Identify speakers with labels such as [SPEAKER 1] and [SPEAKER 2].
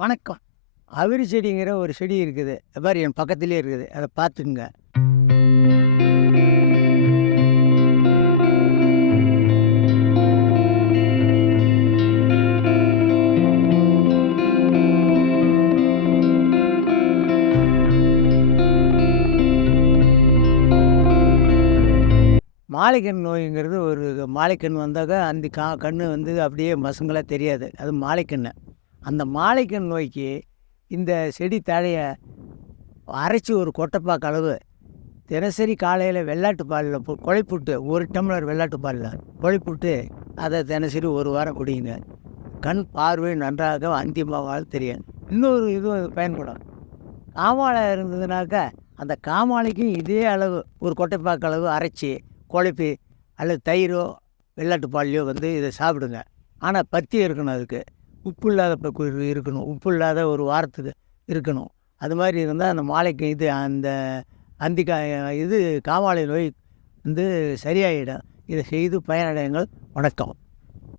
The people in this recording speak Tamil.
[SPEAKER 1] வணக்கம். அவிரி செடிங்கிற ஒரு செடி இருக்குது. அது மாதிரி என் பக்கத்துலேயே இருக்குது. அதை பார்த்துக்குங்க. மாலைக்கண் நோய்ங்கிறது ஒரு மாலைக்கண் வந்தாக்க அந்த கா கண் வந்து அப்படியே மசங்களாக தெரியாது. அது மாலைக்கண்ணு. அந்த மாலைக்கண் நோய்க்கு இந்த செடி தழையை அரைச்சி ஒரு கொட்டைப்பாக்கு அளவு தினசரி காலையில் வெள்ளாட்டு பாலில் குழைப்புட்டு ஒரு டம்ளர் வெள்ளாட்டு பாலில் குழைப்புட்டு அதை தினசரி ஒரு வாரம் குடிங்க. கண் பார்வை நன்றாக அந்தியமாக தெரியும். இன்னொரு இதுவும் பயன்படும். காமாலை இருந்ததுனாக்கா அந்த காமாலைக்கும் இதே அளவு ஒரு கொட்டைப்பாக்கு அளவு அரைச்சி குழப்பி அல்லது தயிரோ வெள்ளாட்டு பால்லையோ வந்து இதை சாப்பிடுங்க. ஆனால் பத்தி இருக்கணும் அதுக்கு. உப்பு இல்லாத இருக்கணும். உப்பு இல்லாத ஒரு வாரத்துக்கு இருக்கணும். அது மாதிரி இருந்தால் அந்த மாலைக்கு இது அந்த அந்திக்கா இது காமாலை நோய் வந்து சரியாயிடும். இதை செய்து பயனடையுங்கள். வணக்கம்.